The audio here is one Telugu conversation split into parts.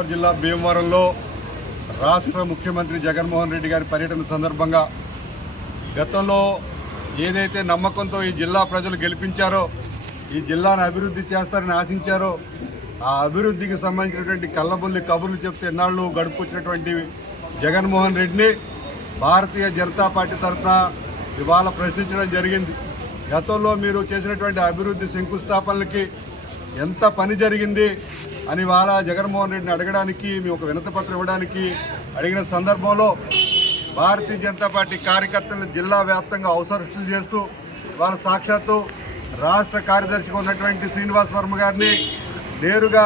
తూర్పుగోదావరి జిల్లా భీమవరంలో రాష్ట్ర ముఖ్యమంత్రి జగన్మోహన్ రెడ్డి గారి పర్యటన సందర్భంగా గతంలో ఏదైతే నమ్మకంతో ఈ జిల్లా ప్రజలు గెలిపించారో ఈ జిల్లాను అభివృద్ధి చేస్తారని ఆశించారో ఆ అభివృద్ధికి సంబంధించినటువంటి కళ్ళబుల్లి కబుర్లు చెప్తే ఎన్నాళ్ళు గడుపుకొచ్చినటువంటి జగన్మోహన్ రెడ్డిని భారతీయ జనతా పార్టీ తరఫున ఇవాళ ప్రశ్నించడం జరిగింది. గతంలో మీరు చేసినటువంటి అభివృద్ధి శంకుస్థాపనలకి ఎంత పని జరిగింది అని వాళ్ళ జగన్మోహన్ రెడ్డిని అడగడానికి మేము ఒక వినతపత్రం ఇవ్వడానికి అడిగిన సందర్భంలో భారతీయ జనతా పార్టీ కార్యకర్తలను జిల్లా వ్యాప్తంగా అవసరస్తులు చేస్తూ వాళ్ళ సాక్షాత్తు రాష్ట్ర కార్యదర్శిగా ఉన్నటువంటి శ్రీనివాస్ వర్మ గారిని నేరుగా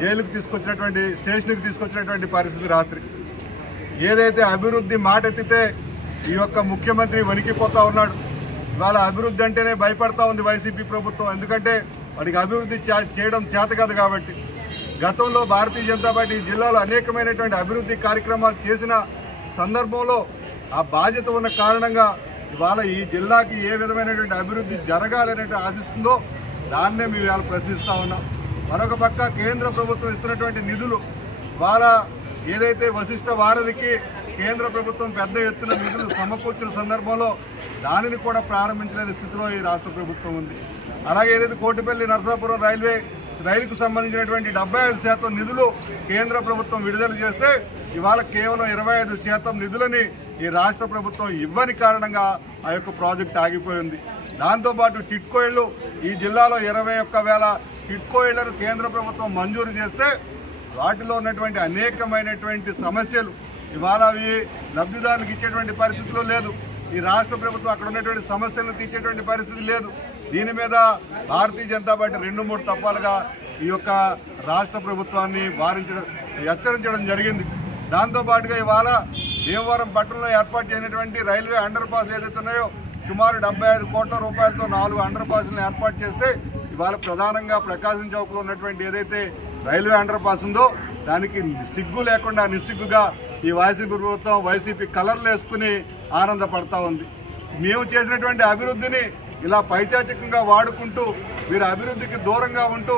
జైలుకు తీసుకొచ్చినటువంటి స్టేషన్కి తీసుకొచ్చినటువంటి పరిస్థితి రాత్రి. ఏదైతే అభివృద్ధి మాట ఎత్తితే ఈ యొక్క ముఖ్యమంత్రి వణికిపోతా ఉన్నాడు. ఇవాళ అభివృద్ధి అంటేనే భయపడతా ఉంది వైసీపీ ప్రభుత్వం. ఎందుకంటే వాడికి అభివృద్ధి చేయడం చేత కాదు కాబట్టి. గతంలో భారతీయ జనతా పార్టీ జిల్లాలో అనేకమైనటువంటి అభివృద్ధి కార్యక్రమాలు చేసిన సందర్భంలో ఆ బాధ్యత ఉన్న కారణంగా ఇవాళ ఈ జిల్లాకి ఏ విధమైనటువంటి అభివృద్ధి జరగాలనేటువంటి ఆశిస్తుందో దాన్నే మేము ఇవాళ ప్రశ్నిస్తా ఉన్నాం. మరొక పక్క కేంద్ర ప్రభుత్వం ఇస్తున్నటువంటి నిధులు ఇవాళ ఏదైతే వశిష్ట వారధికి కేంద్ర ప్రభుత్వం పెద్ద ఎత్తున నిధులు సమకూర్చిన సందర్భంలో దానిని కూడా ప్రారంభించలేని స్థితిలో ఈ రాష్ట్ర ప్రభుత్వం ఉంది. అలాగే ఏదైతే కోటిపల్లి నరసాపురం రైల్వే రైలుకు సంబంధించినటువంటి డెబ్బై ఐదు శాతం నిధులు కేంద్ర ప్రభుత్వం విడుదల చేస్తే ఇవాళ కేవలం ఇరవై ఐదు శాతం నిధులని ఈ రాష్ట్ర ప్రభుత్వం ఇవ్వని కారణంగా ఆ యొక్క ప్రాజెక్ట్ ఆగిపోయింది. దాంతోపాటు టిట్కోయిళ్ళు ఈ జిల్లాలో ఇరవై ఒక్క వేల టిట్కోయిళ్ళను కేంద్ర ప్రభుత్వం మంజూరు చేస్తే వాటిలో ఉన్నటువంటి అనేకమైనటువంటి సమస్యలు ఇవాళ అవి లబ్ధిదారులకు ఇచ్చేటువంటి పరిస్థితులు లేదు. ఈ రాష్ట్ర ప్రభుత్వం అక్కడ ఉన్నటువంటి సమస్యలను తీర్చేటువంటి పరిస్థితి లేదు. దీని మీద భారతీయ జనతా పార్టీ రెండు మూడు తప్పాలుగా ఈ యొక్క రాష్ట్ర ప్రభుత్వాన్ని వారించడం హెచ్చరించడం జరిగింది. దాంతోపాటుగా ఇవాళ భీమవరం పట్టణంలో ఏర్పాటు చేసినటువంటి రైల్వే అండర్ పాస్ ఏదైతే ఉన్నాయో సుమారు డెబ్బై ఐదు కోట్ల రూపాయలతో నాలుగు అండర్ పాస్లను ఏర్పాటు చేస్తే ఇవాళ ప్రధానంగా ప్రకాశం చౌక్లో ఉన్నటువంటి ఏదైతే రైల్వే అండర్ పాస్ ఉందో దానికి సిగ్గు లేకుండా నిస్సిగ్గుగా ఈ వైసీపీ ప్రభుత్వం వైసీపీ కలర్లు వేసుకుని ఆనందపడతా ఉంది. మేము చేసినటువంటి అభివృద్ధిని ఇలా పైచాచికంగా వాడుకుంటూ మీరు అభివృద్ధికి దూరంగా ఉంటూ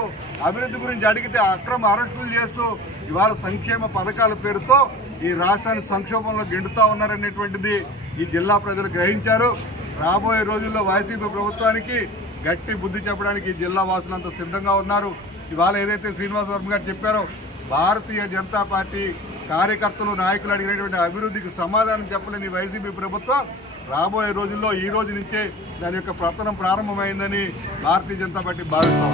అభివృద్ధి గురించి అడిగితే అక్రమ అరెస్టులు చేస్తూ ఇవాళ సంక్షేమ పథకాల పేరుతో ఈ రాష్ట్రాన్ని సంక్షోభంలో గెండుతా ఉన్నారనేటువంటిది ఈ జిల్లా ప్రజలు గ్రహించారు. రాబోయే రోజుల్లో వైసీపీ ప్రభుత్వానికి గట్టి బుద్ధి చెప్పడానికి ఈ జిల్లా వాసులంతా సిద్ధంగా ఉన్నారు. ఇవాళ ఏదైతే శ్రీనివాస్ వర్మ గారు చెప్పారో భారతీయ జనతా పార్టీ కార్యకర్తలు నాయకులు అడిగినటువంటి అభివృద్ధికి సమాధానం చెప్పలేని వైసీపీ ప్రభుత్వం రాబోయే రోజుల్లో ఈ రోజు నుంచే దాని యొక్క ప్రతనం ప్రారంభమైందని భారతీయ జనతా పార్టీ భావిస్తాం